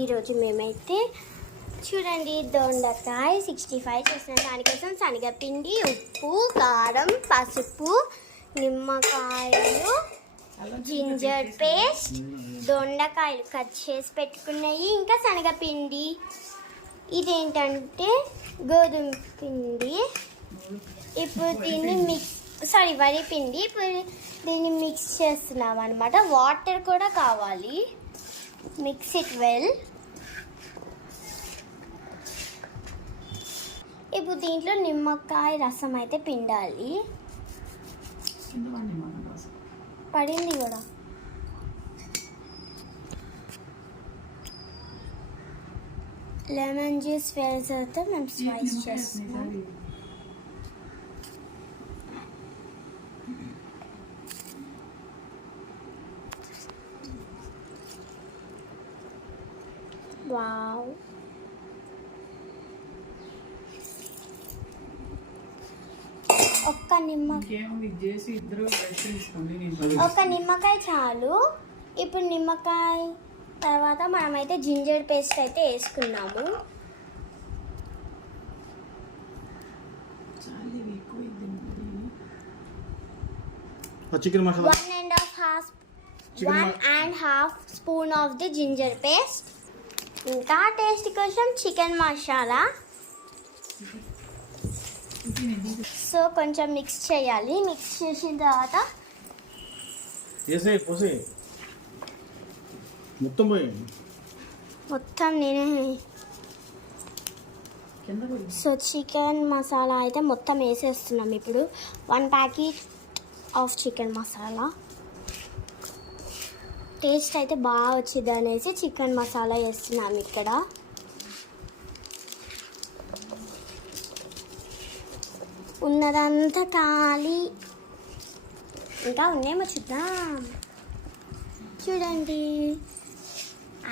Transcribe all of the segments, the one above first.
ఈరోజు మేమైతే చూడండి దొండకాయ 65 చేసిన దానికోసం శనగపిండి, ఉప్పు, కారం, పసుపు, నిమ్మకాయలు, జింజర్ పేస్ట్, దొండకాయలు కట్ చేసి పెట్టుకున్నాయి, ఇంకా శనగపిండి. ఇదేంటంటే గోధుమ పిండి. ఇప్పుడు దీన్ని వరి పిండి. ఇప్పుడు దీన్ని మిక్స్ చేస్తున్నాం అనమాట. వాటర్ కూడా కావాలి. Mix it well. ఇప్పుడు దీంట్లో నిమ్మకాయ రసం అయితే పిండాలి. పడింది కూడా. లెమన్ జ్యూస్ వేసేస్తే మేము స్లైస్ చేస్తున్నాం. వావ్, ఒక్క నిమ్మకాయ చాలు. ఇప్పుడు నిమ్మకాయ తర్వాత మనమైతే జింజర్ పేస్ట్ అయితే వేసుకున్నాము. Chicken masala 1.5 spoon of the ginger paste. ఇంకా టేస్ట్ కోసం చికెన్ మసాలా. సో కొంచెం మిక్స్ చేయాలి. మిక్స్ చేసిన తర్వాత మొత్తం నేనే. సో చికెన్ మసాలా అయితే మొత్తం వేసేస్తున్నాం. ఇప్పుడు 1 packet of chicken masala. Taste అయితే బాగా వచ్చింది అనేసి చికెన్ మసాలా వేస్తున్నాం ఇక్కడ. ఉన్నదంతా ఖాళీ. ఇంకా ఉన్నాయేమో చూద్దాం. చూడండి.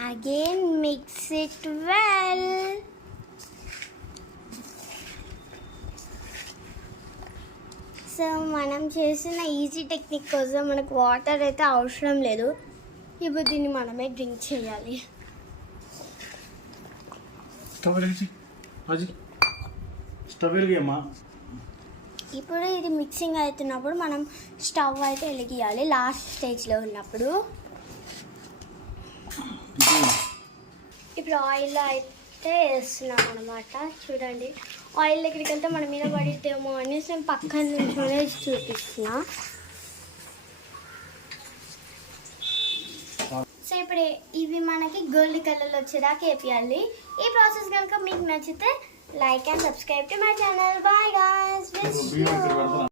Again mix it well. So మనం చేసిన ఈజీ టెక్నిక్ కోసం మనకు వాటర్ అయితే అవసరం లేదు. ఇప్పుడు దీన్ని మనమే డ్రింక్ చేయాలి. ఇప్పుడు ఇది మిక్సింగ్ అవుతున్నప్పుడు మనం స్టవ్ అయితే వెలిగియాలి. లాస్ట్ స్టేజ్లో ఉన్నప్పుడు. ఇప్పుడు ఆయిల్ అయితే వేస్తున్నాం అనమాట. చూడండి, ఆయిల్ దగ్గరికి వెళ్తే మన మీద పడిద్దేమో అనేసి నేను పక్కన నుంచోనే చూపిస్తున్నా. సో ఇప్పుడు ఇవి మనకి గోల్డ్ కలర్లో వచ్చేదాకా వేపియాలి. ఈ ప్రాసెస్ కనుక మీకు నచ్చితే like and subscribe to my channel. Bye guys.